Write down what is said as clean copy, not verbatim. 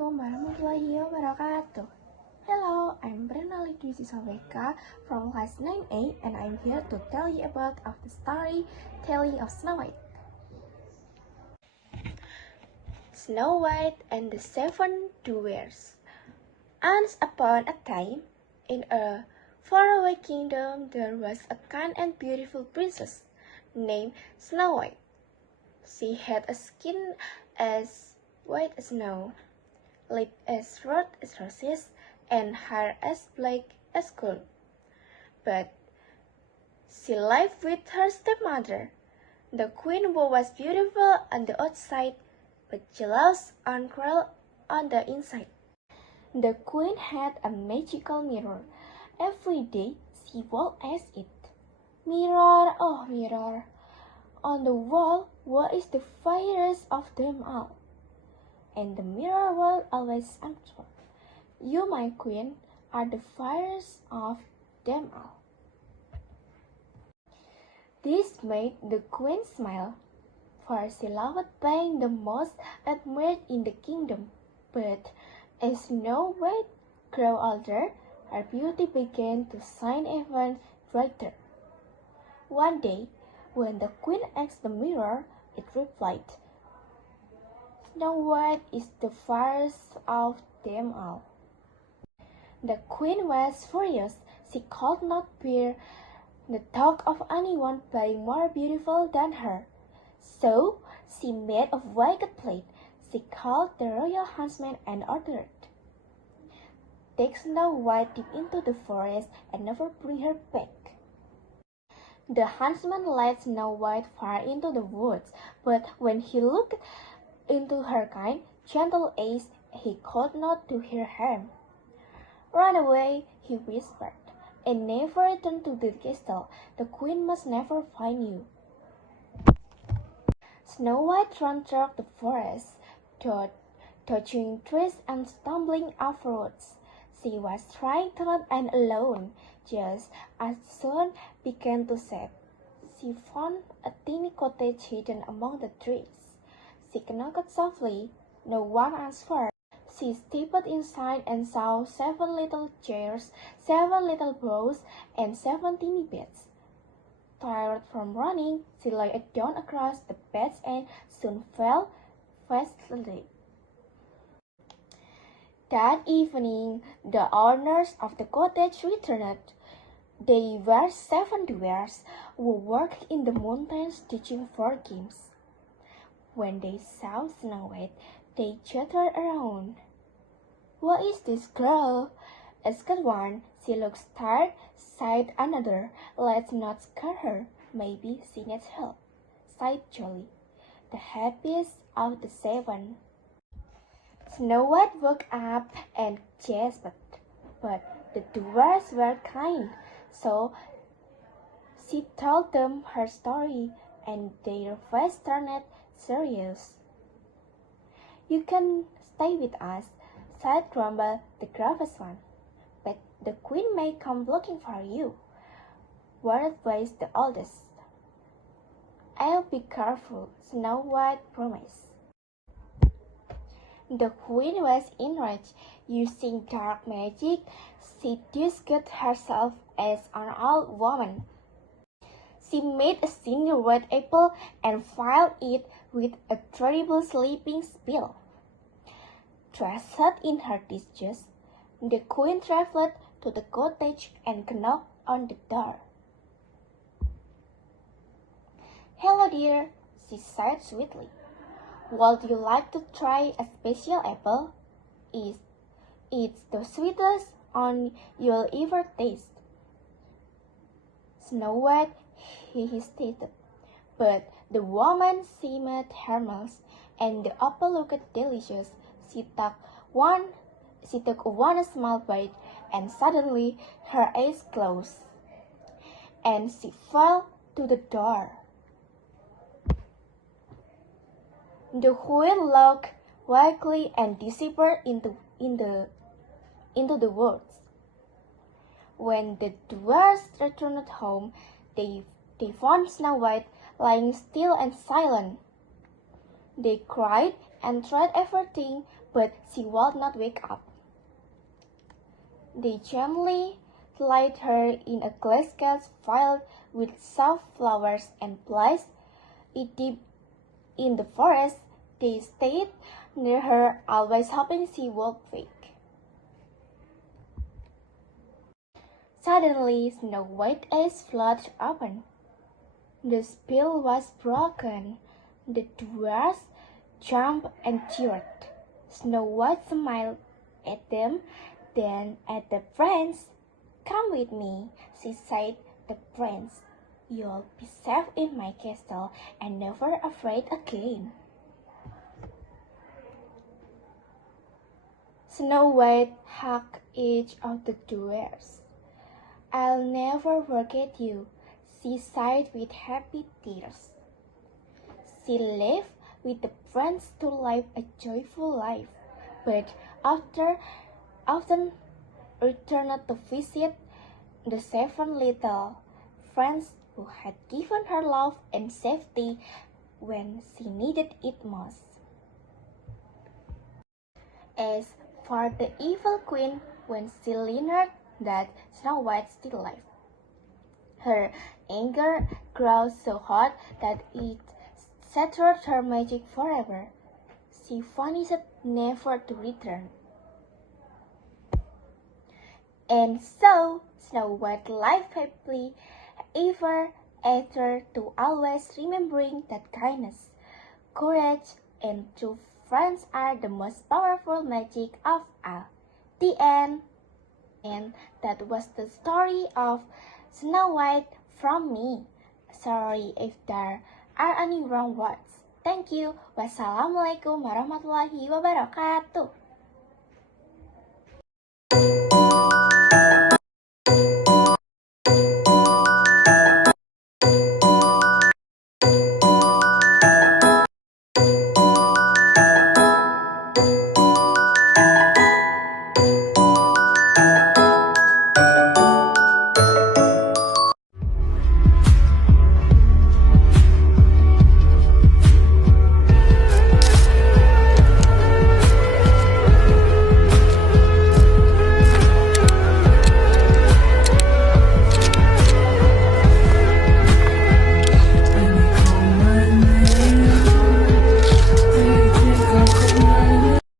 Assalamualaikum warahmatullahi wabarakatuh. Hello, I'm Brenali Dwi Sisaweka from class 9A and I'm here to tell you about the story telling of Snow White. Snow White and the Seven Dwarfs. Once upon a time, in a faraway kingdom, there was a kind and beautiful princess named Snow White. She had a skin as white as snow, lips as red as roses, and hair as black as coal. But she lived with her stepmother, the queen, who was beautiful on the outside, but jealous and cruel on the inside. The queen had a magical mirror. Every day she would ask it, "Mirror, oh mirror, on the wall, what is the fairest of them all?" And the mirror will always answer, "You, my queen, are the fairest of them all." This made the queen smile, for she loved being the most admired in the kingdom. But as Snow White grew older, her beauty began to shine even brighter. One day, when the queen asked the mirror, it replied, "Snow White is the fairest of them all." The queen was furious. She could not bear the thought of anyone being more beautiful than her. So she made a wicked plan. She called the royal huntsman and ordered, "Take Snow White deep into the forest and never bring her back." The huntsman led Snow White far into the woods, but when he looked into her kind, gentle eyes, he could not do her harm. "Run away," he whispered, "and never return to the castle. The queen must never find you." Snow White ran through the forest, dodging trees and stumbling over roots. She was trying to run and alone, just as the sun began to set. She found a tiny cottage hidden among the trees. She knocked softly. No one answered. She stepped inside and saw 7 little chairs, 7 little bows, and 7 tiny beds. Tired from running, she lay down across the beds and soon fell fast asleep. That evening, the owners of the cottage returned. They were 7 dwarfs who worked in the mountains teaching for games. When they saw Snow White, they chattered around. "What is this girl?" asked one. "She looks tired," sighed another. "Let's not scare her. Maybe she needs help," sighed Jolly, the happiest of the 7. Snow White woke up and gasped, but the dwarfs were kind, so she told them her story, and their faces turned serious. "You can stay with us," said Grumble, the gruffest one, "but the queen may come looking for you," advised the oldest. "I'll be careful," Snow White promised. The queen was enraged. Using dark magic, she disguised herself as an old woman. She made a single red apple and filled it with a terrible sleeping spell. Dressed in her disguise, the queen traveled to the cottage and knocked on the door. "Hello, dear," she said sweetly. "Would you like to try a special apple? It's the sweetest one you'll ever taste." Snow White hesitated, but the woman seemed harmless, and the apple looked delicious. She took one small bite, and suddenly her eyes closed, and she fell to the door. The queen looked quickly and disappeared into the woods. When the dwarfs returned home, they found Snow White lying still and silent. They cried and tried everything, but she would not wake up. They gently laid her in a glass case filled with soft flowers and placed it deep in the forest. They stayed near her, always hoping she would wake. Suddenly, Snow White's eyes flashed open. The spell was broken. The dwarfs jumped and cheered. Snow White smiled at them, then at the prince. "Come with me," she said. "The prince. You'll be safe in my castle and never afraid again." Snow White hugged each of the dwarfs. "I'll never forget you," she sighed with happy tears. She lived with the prince to live a joyful life, but after often returned to visit the 7 little friends who had given her love and safety when she needed it most. As for the evil queen, when she learned that Snow White still lived, her anger grew so hot that it shattered her magic forever. She vanished never to return. And so Snow White lived happily ever after, to always remembering that kindness, courage, and true friends are the most powerful magic of all. The end. And that was the story of Snow White from me. Sorry if there are any wrong words. Thank you. Wassalamualaikum warahmatullahi wabarakatuh.